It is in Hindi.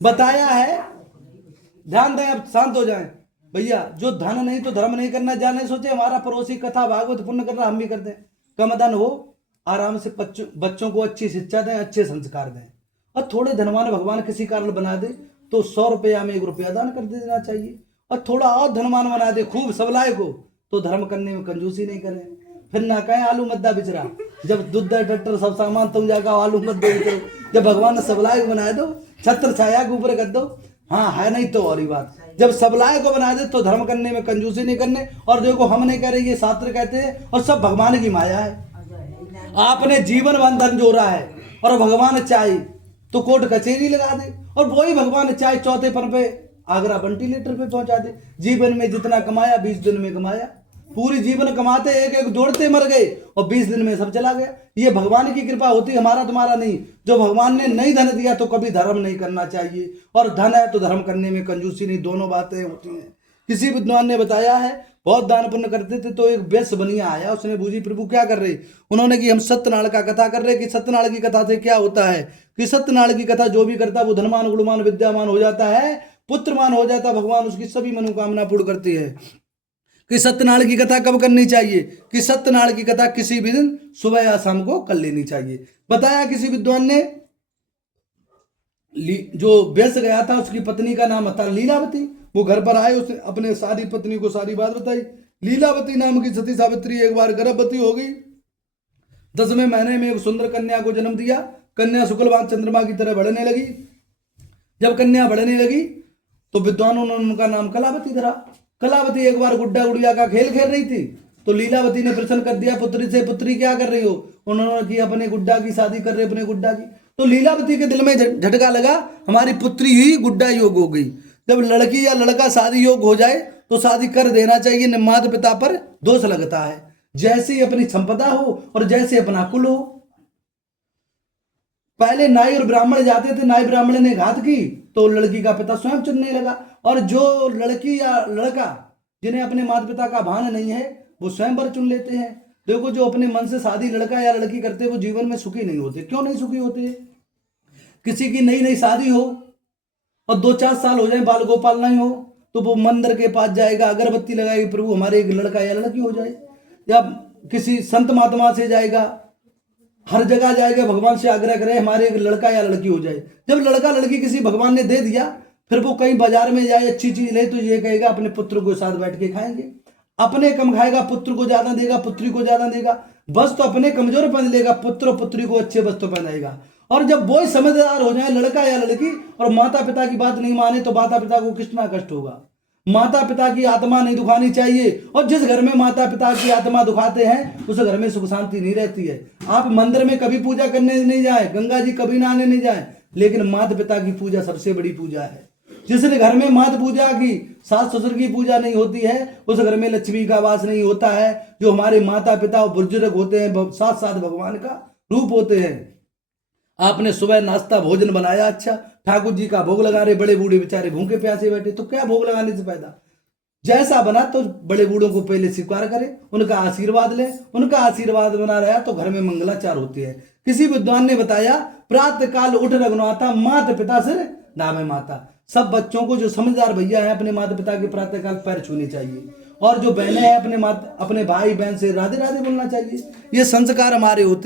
बताया है। ध्यान दें, अब शांत हो जाएं भैया। जो धन नहीं तो धर्म नहीं करना जाने सोचे, हमारा पड़ोसी कथा भागवत पुण्य कर रहा, हम भी कर दें। कम धन हो, आराम से बच्चों को अच्छी शिक्षा दें, अच्छे संस्कार दें। और थोड़े धनवान भगवान किसी कारण बना दे तो 100 रुपया में 1 रुपया दान कर देना चाहिए। और थोड़ा और धनवान बना दे खूब सबलाए को, तो धर्म करने में कंजूसी नहीं करें। फिर ना कहें आलू मद्दा बिचरा, जब दूध टट्टर सब सामान तुम जाकर आलू मद्दे बिचरो। जब भगवान ने सबलाए को बना दो, छत्र छाया के ऊपर कर दो, हाँ है नहीं तो और ही बात। जब सबलाए को बना दे तो धर्म करने में कंजूसी नहीं करने। और देखो हम नहीं कह रहे, ये शास्त्र कहते हैं, और सब भगवान की माया है। आपने जीवन बंधन जोड़ा है, और भगवान चाहे तो कोर्ट कचहरी लगा दे, और वही भगवान चाहे चौथे पर पे आगरा वेंटिलेटर पे पहुंचा दे। जीवन में जितना कमाया 20 दिन में कमाया, पूरी जीवन कमाते एक एक जोड़ते मर गए, और 20 दिन में सब चला गया। ये भगवान की कृपा होती, हमारा तुम्हारा नहीं। जो भगवान ने नहीं धन दिया तो कभी धर्म नहीं करना चाहिए, और धन है तो धर्म करने में कंजूसी नहीं, दोनों बातें होती हैं। किसी विद्वान ने बताया है, बहुत दान पुण्य करते थे तो एक वैश्य बनिया आया, उसने बूझी प्रभु क्या कर रहे। उन्होंने कि हम सत्यनारायण का कथा कर रहे, कि सत्यनारायण की कथा से क्या होता है, कि सत्यनारायण की कथा जो भी करता वो धनवान गुणवान विद्यामान हो जाता है, पुत्रमान हो जाता, भगवान उसकी सभी मनोकामना पूर्ण करती है। कि सत्यनारायण की कथा कब करनी चाहिए, कि सत्यनारायण की कथा किसी भी दिन सुबह या शाम को कर लेनी चाहिए। बताया किसी विद्वान ने, जो वैश्य गया था उसकी पत्नी का नाम था लीलावती। वो घर पर आए, उसने अपने सारी पत्नी को सारी बात बताई। लीलावती नाम की सती सावित्री एक बार गर्भवती हो गई। 10वें महीने में एक सुंदर कन्या को जन्म दिया। कन्या शुक्लवान चंद्रमा की तरह बढ़ने लगी। जब कन्या बढ़ने लगी तो विद्वानों ने उनका नाम कलावती धरा। कलावती एक बार गुड्डा गुड़िया का खेल खेल रही थी, तो लीलावती ने प्रश्न कर दिया पुत्री से, पुत्री क्या कर रही हो। उन्होंने की अपने गुड्डा की शादी कर रहे, अपने गुड्डा की। तो लीलावती के दिल में झटका लगा, हमारी पुत्री ही गुड्डा योग हो गई। जब लड़की या लड़का शादी योग हो जाए तो शादी कर देना चाहिए, न माता पिता पर दोष लगता है। जैसे अपनी संपदा हो और जैसे अपना कुल हो। पहले नाई और ब्राह्मण जाते थे, नाई ब्राह्मण ने घात की तो लड़की का पिता स्वयं चुनने लगा, और जो लड़की या लड़का जिन्हें अपने माता पिता का भान नहीं है वो स्वयं वर चुन लेते हैं। देखो जो अपने मन से शादी लड़का या लड़की करते वो जीवन में सुखी नहीं होते। क्यों नहीं सुखी होते? किसी की नई नई शादी हो और 2-4 साल हो जाए, बाल गोपाल नहीं हो, तो वो मंदिर के पास जाएगा, अगरबत्ती लगाएगी, प्रभु हमारे एक लड़का या लड़की हो जाए। या किसी संत महात्मा से जाएगा, हर जगह जाएगा, भगवान से आग्रह करे हमारे एक लड़का या लड़की हो जाए। जब लड़का लड़की किसी भगवान ने दे दिया, फिर वो कहीं बाजार में जाए अच्छी चीज ले तो ये कहेगा अपने पुत्र को साथ बैठ के खाएंगे। अपने कम खाएगा, पुत्र को ज्यादा देगा, पुत्री को ज्यादा देगा। बस तो अपने कमजोर पहन लेगा, पुत्र पुत्री को अच्छे वस्त्र पहनाएगा। और जब वो समझदार हो जाए लड़का या लड़की, और माता पिता की बात नहीं माने, तो माता पिता को कितना कष्ट होगा। माता पिता की आत्मा नहीं दुखानी चाहिए, और जिस घर में माता पिता की आत्मा दुखाते हैं उस घर में सुख शांति नहीं रहती है। आप मंदिर में कभी पूजा करने नहीं जाए, गंगा जी कभी नहाने नहीं जाए, लेकिन माता पिता की पूजा सबसे बड़ी पूजा है। जिस घर में माता पूजा की, सास ससुर की पूजा नहीं होती है, उस घर में लक्ष्मी का वास नहीं होता है। जो हमारे माता पिता और बुजुर्ग होते हैं, साथ साथ भगवान का रूप होते हैं। आपने सुबह नाश्ता भोजन बनाया, अच्छा ठाकुर जी का भोग लगा रहे, बड़े बूढ़े बेचारे भूखे प्यासे बैठे, तो क्या भोग लगाने से फायदा। जैसा बना तो बड़े बूढ़ों को पहले स्वीकार करें, उनका आशीर्वाद लें। उनका आशीर्वाद बना रहा तो घर में मंगलाचार होती है। किसी विद्वान ने बताया, प्रातः काल उठ रघुनाथा, माता पिता सिर नामे माता। सब बच्चों को, जो समझदार भैया है, अपने माता पिता के प्रातः काल पैर छूने चाहिए, और जो बहनें हैं अपने भाई बहन से राधे राधे बोलना चाहिए। ये संस्कार हमारे होते हैं।